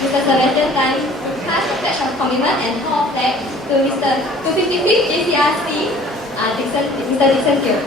Mr. Sebastian Tan pass the pledge of commitment and hall flag to Mr. to 55th JCRC, Mr. Dixon Teo.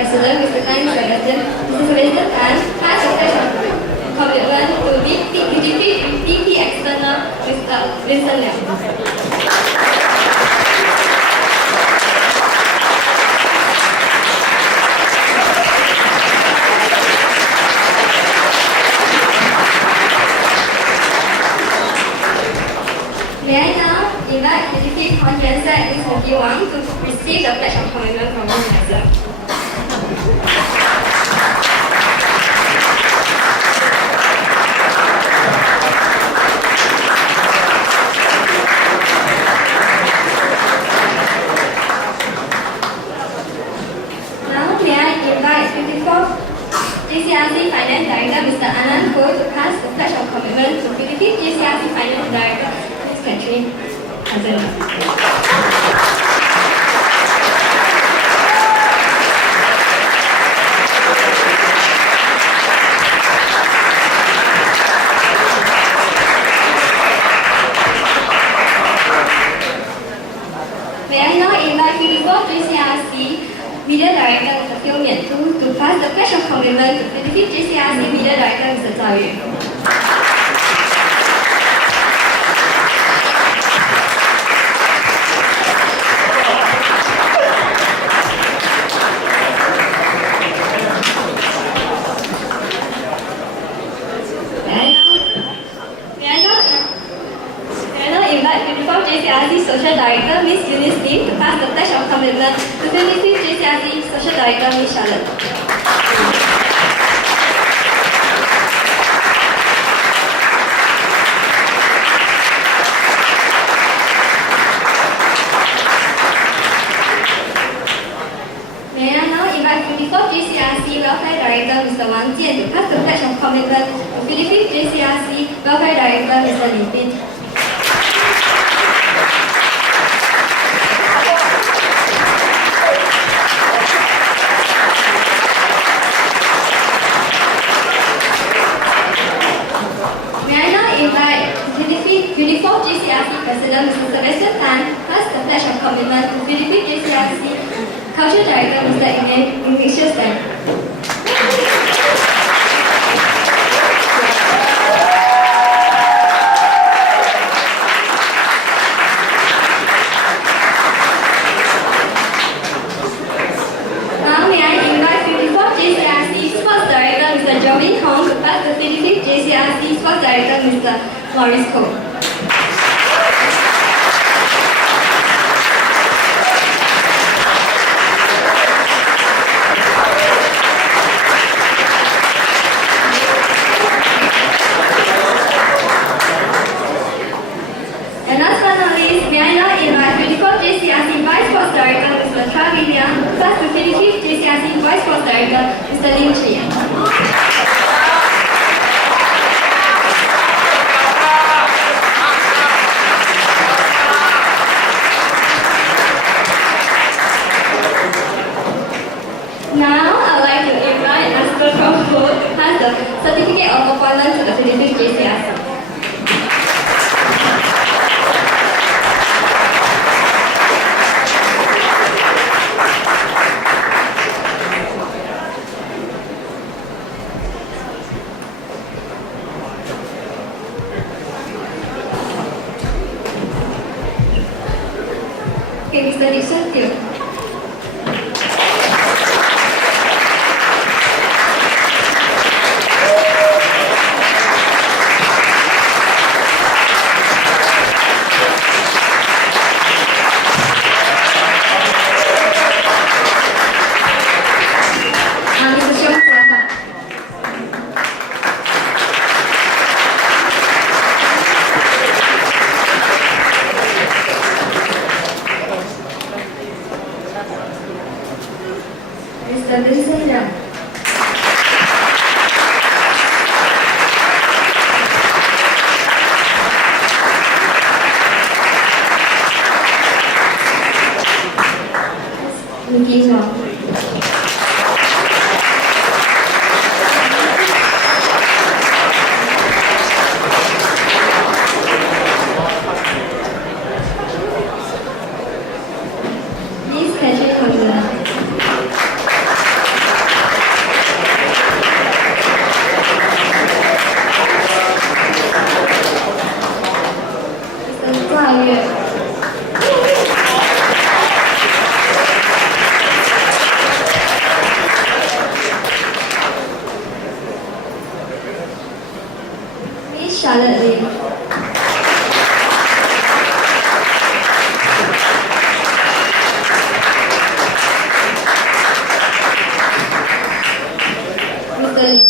President Mr. Tan Sebastian Tan has a pledge of commitment to VP External Mr. Vincent Liang. May I now invite Deputy Conference Mr. Zhai Shuhang to receive the pledge of commitment from the Minister. Now may I invite 54th JCRC Finance Director Mr. Anand Ho to pass the pledge of commitment to 55th JCRC Finance Director Ms. Catherine Hazard. May I now invite 54th JCRC Media Director Mr. Teo Mian Tu to pass the pledge of commitment to 55th JCRC Media Director Mr. Zhai Shuhang. Invite 54th JCRC Social Director Ms. Eunice Lim to pass the pledge of commitment to 25th JCRC Social Director Ms. Charlotte. May I now invite 54th JCRC Welfare Director Mr. Wang Jian to pass the pledge of commitment to 55th JCRC Welfare Director Mr. Li Bin. Uniform JCRC President Mr. Sebastian Tan pass the pledge of commitment to 55th JCRC Culture Director Mr. Ignatius Tan. Now may I invite 54th JCRC Sports Director Mr. Jovin Hong to pass the 55th JCRC Sports Director Mr. Maurice Koh. And last but not least, may I now invite 54th JCRC Vice Sports Director Mr. Chua William, plus the 55th JCRC Vice Sports Director Mr. Lin Chi. Now, I'd like to invite Master Prof. Ho to pass the certificate of appointment to the 55th JCRC. Okay, Mr. Dixon Teo. Mr. Vincent Young. Nikki Huang. Miss Catherine Cordula. Mr. Zhai Yue. Miss Charlotte Lee. Mr. Lee.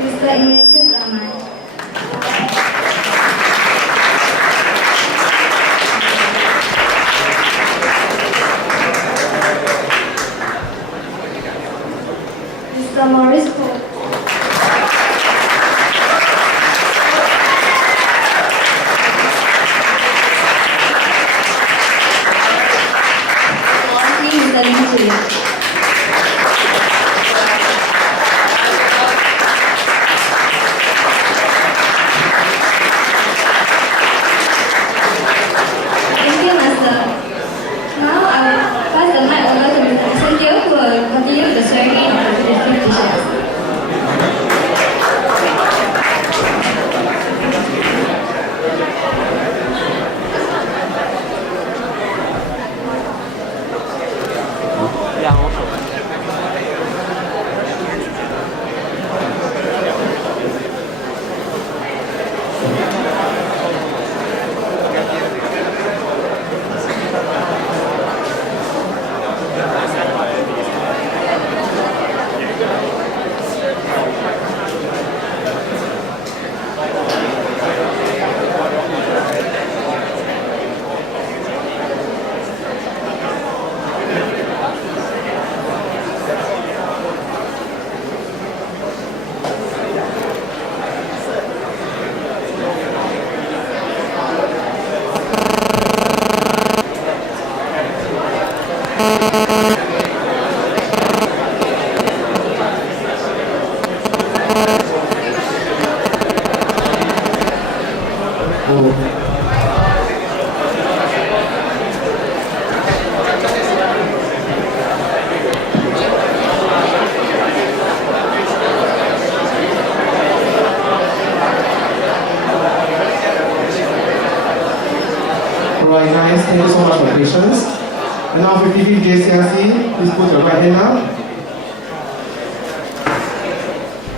Mr. Ignatius Rahman. Mr. Maurice Cole. Lastly, Mr. Lim Zhu. Thank you, Master. Now I will pass the mic over to Mr. Sergio who will continue the swearing of the 15 teachers. Alright guys, thank you so much for your patience. And now 55th JCRC, please put your right hand up.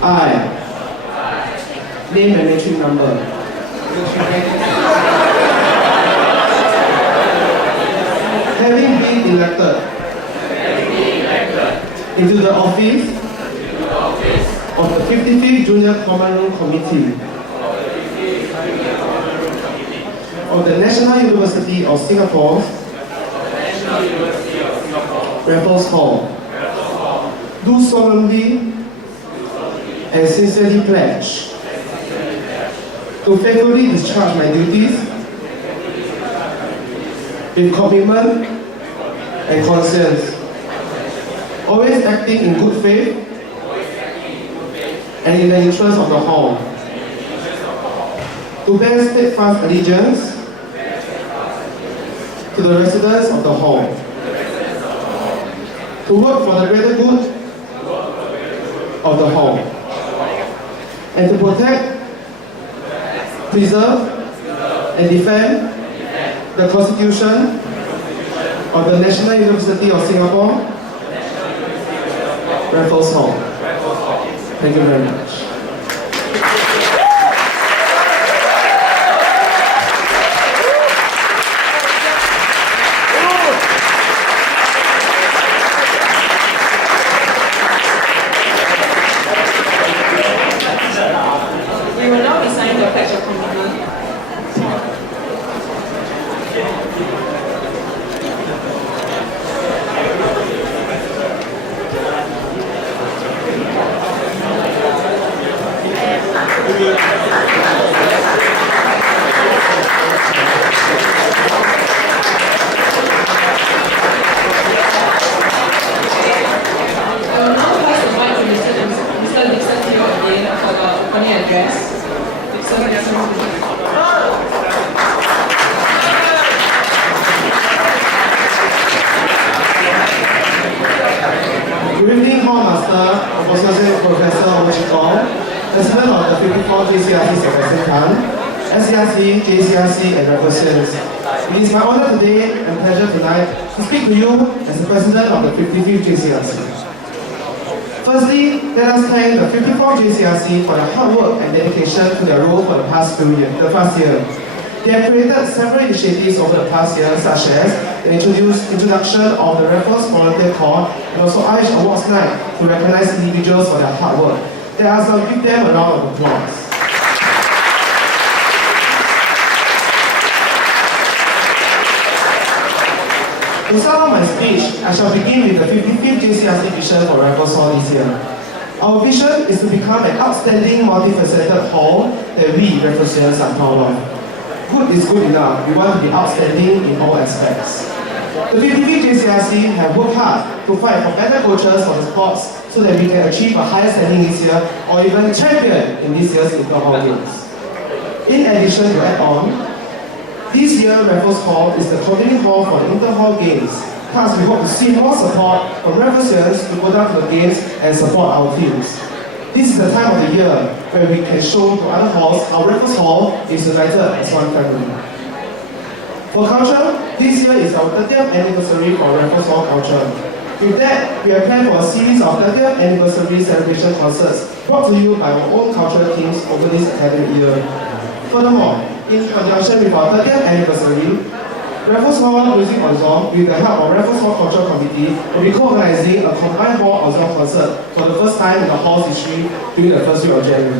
I. Name and entry number. Having been elected into the office of the 55th Junior Common Room Committee of the National University of Singapore, Raffles Hall, do solemnly and sincerely pledge to faithfully discharge my duties with commitment and conscience, always acting in good faith and in the interest of the Hall, to bear steadfast allegiance to the residents of the Hall, to work for the greater good of the Hall, and to protect, preserve, and defend the Constitution of the National University of Singapore, Raffles Hall. Thank you very much. Hall Master, Associate Professor Ong, President of the 54 JCRC Sebastian Tan, SCRC, JCRC, and representatives. It is my honor today and pleasure tonight to speak to you as the President of the 55th JCRC. Firstly, let us thank the 54 JCRC for their hard work and dedication to their role for the past year. They have created several initiatives over the past year, such as the introduction of the Raffles Volunteer Corps and also Irish Awards Night to recognize individuals for their hard work. Let us give them a round of applause. To start off my speech, I shall begin with the 55th JCRC vision for Raffles Hall this year. Our vision is to become an outstanding multifaceted hall that we Rafflesians are proud of. Good is good enough. We want to be outstanding in all aspects. The 55th JCRC have worked hard to fight for better coaches for the sports so that we can achieve a higher standing this year or even champion in this year's inter-hall games. In addition to add on, this year, Raffles Hall is the convening hall for the inter-hall games. Thus, we hope to see more support from Rafflesians to go down to the games and support our teams. This is the time of the year where we can show to other halls how Raffles Hall is united as one family. For culture, this year is our 30th anniversary for Raffles Hall Culture. With that, we have planned for a series of 30th anniversary celebration concerts brought to you by our own cultural teams over this academic year. Furthermore, in conjunction with our 30th anniversary, Raffles Hall Music Ensemble, with the help of Raffles Hall Cultural Committee, will be co-organizing a combined hall ensemble concert for the first time in the hall's history during the first week of January.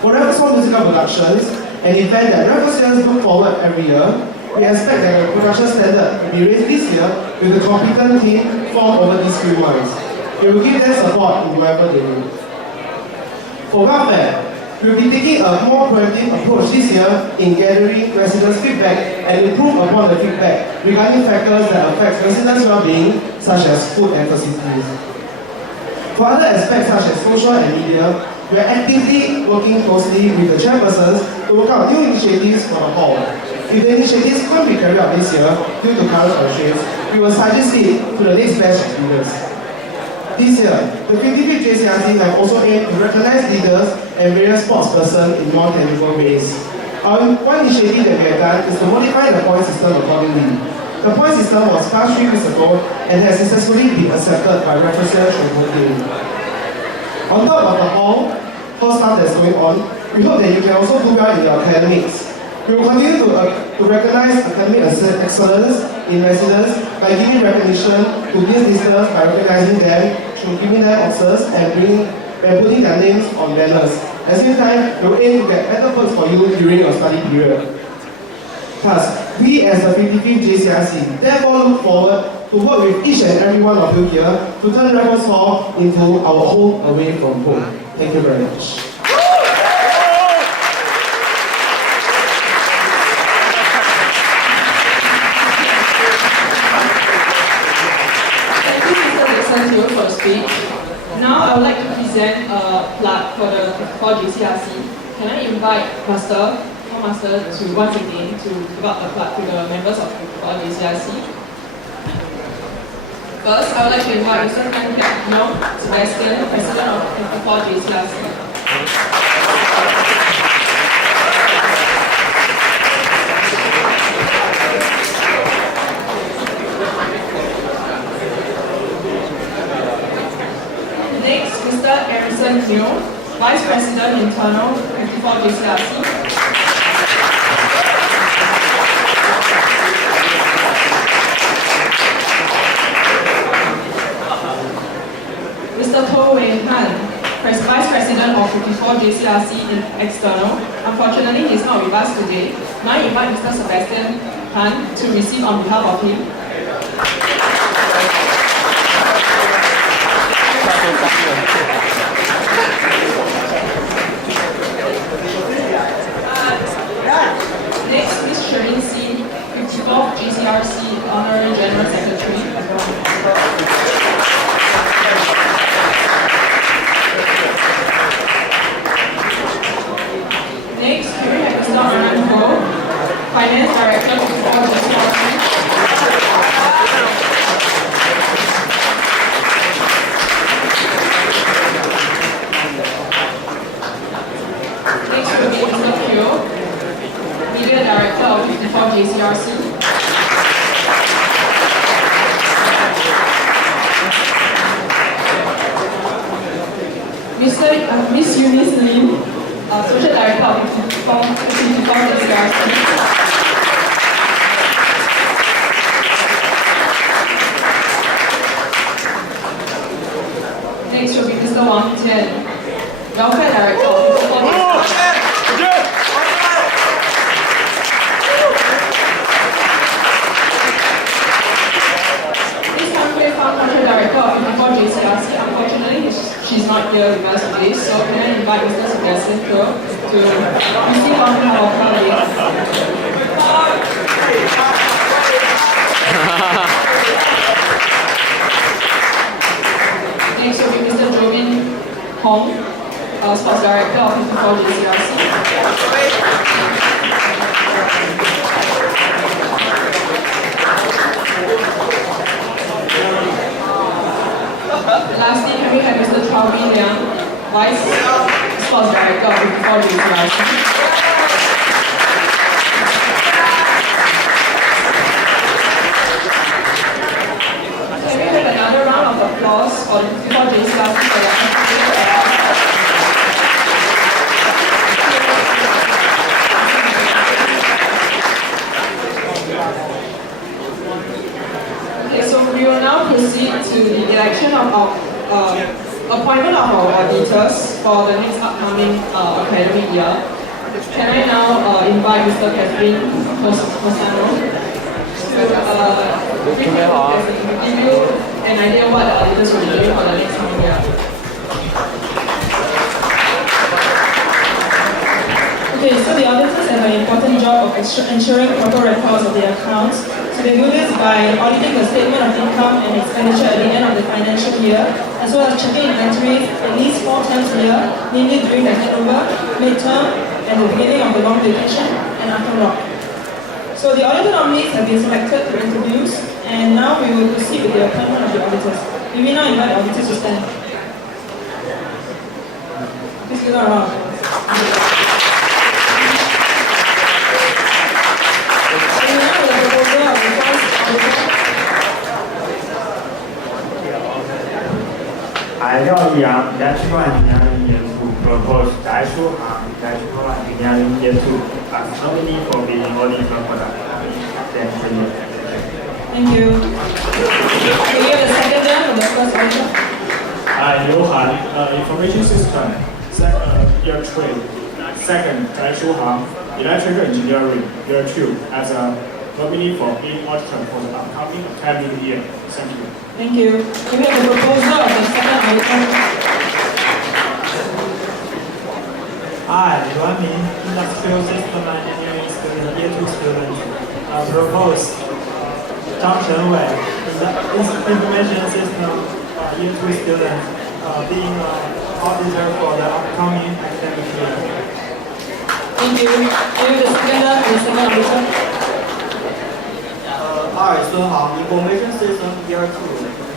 For Raffles Hall Musical Productions, an event that Rafflesians look forward every year, we expect that the production standard will be raised this year with the competent team formed over these few months. We will give them support in whatever they need. For welfare, we will be taking a more proactive approach this year in gathering residents' feedback and improve upon the feedback regarding factors that affect residents' well-being, such as food and facilities. For other aspects such as social and media, we are actively working closely with the chairpersons to work out new initiatives for the hall. If the initiatives can't be carried out this year due to current constraints, we will suggest it to the next batch of leaders. This year, the 55th JCRC have also aimed to recognize leaders and various sports persons in more tangible ways. One initiative that we have done is to modify the point system accordingly. The point system was passed 3 weeks ago and has successfully been accepted by Rafflesians and voting. On top of the hall stuff that's going on, we hope that you can also do well in your academics. We will continue to recognize academic excellence in residents by giving recognition to these listeners by recognizing them through giving them answers and putting their names on banners. At the same time, we will aim to get better perks for you during your study period. Thus, we as the 55th JCRC therefore look forward to work with each and every one of you here to turn Raffles Hall into our home away from home. Thank you very much. For a speech. Now I would like to present a plaque for the 54 JCRC. Can I invite Master to once again to give out the plaque to the members of 54 JCRC. First, I would like to invite Mr. Tan Sebastian, President of 54 JCRC. Vice President Internal, 54 JCRC. Mr. To Wei Han, Vice President of 54 JCRC in External. Unfortunately, he is not with us today. Now I invite Mr. Sebastian Han to receive on behalf of him. Next, Ms. Shereen C, 54 JCRC Honorary General Secretary. Next, we have Mr. Anand Ho, Finance Director, 54 JCRC. Miss Eunice Lim, Social Director of 54 JCRC. Next will be Mr. Wang Tian, Welfare Director of 54 This Country Farm Culture Director of 54 JCRC. Unfortunately, she's not here with us today, so can I invite Mr. Sebastian to receive one of our colleagues. Next will be Mr. Jovin Hong, Sports Director of 54 JCRC. Lastly, can we have Mr. Chao Bin Liang, Vice Sports Director of 54 JCRC. Can we have another round of applause for the 54 JCRC for their Okay, so we will now proceed to the election of our appointment of our auditors for the next upcoming academic year. Can I now invite Mr. Catherine Cosano to give you an idea what the auditors will be doing for the next coming year? Okay, so the auditors have an important job of ensuring proper records of their accounts. So they do this by auditing the statement of income and expenditure at the end of the financial year, as well as checking inventories at least 4 times a year, namely during the handover, midterm, and the beginning of the long vacation, and after rock. So the auditor nominees have been selected to introduce, and now we will proceed with the appointment of the auditors. We will now invite the auditors to stand. Please give them a round. I, Liao Yang, Electrical Engineering Year 2, propose Zhai Shuhang, Electrical Engineering Year 2, as nominee for being auditor for the Thank you. Thank you. Can we have the second one for the first auditor? Liu Han, Information System, Year 3. Second, Zhai Shuhang, Electrical Engineering, Year 2, as a nominee for being auditor for the upcoming academic year. Thank you. Thank you. Can we have the proposal of the second auditor? I, Yuan Min, Industrial System Engineering Student, Year 2 student, propose Zhang Chenwei, Information System Year 2 student, being auditor for the upcoming academic year. Thank you. Can we have the second one for the second auditor? I, Sun Hang, Information System Year 2.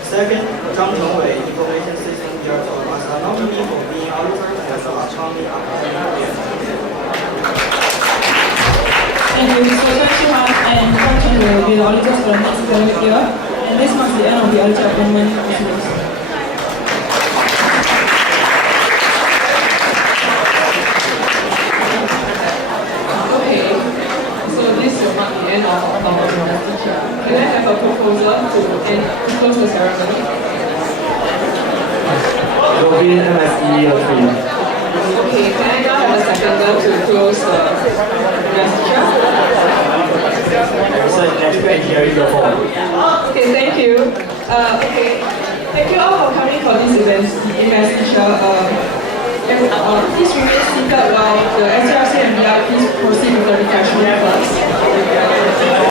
Second, Zhang Chengwei, Information System Year 2, as a nominee for being auditor for the upcoming academic year. Thank you. So Zhai Shuhang and Zhang Chenwei will be the auditors for the next academic year, and this marks the end of the auditor appointment procedures. Okay, so this will mark the end of our investigation. Can I have a proposal to close the ceremony? Robin, MSE Year 3. Okay, can I now have a seconder to close the investiture? Electrical Engineering Year 4. Okay, thank you. Thank you all for coming for this investiture. Please remain seated while the SRC and VIPs proceed with the refreshment first.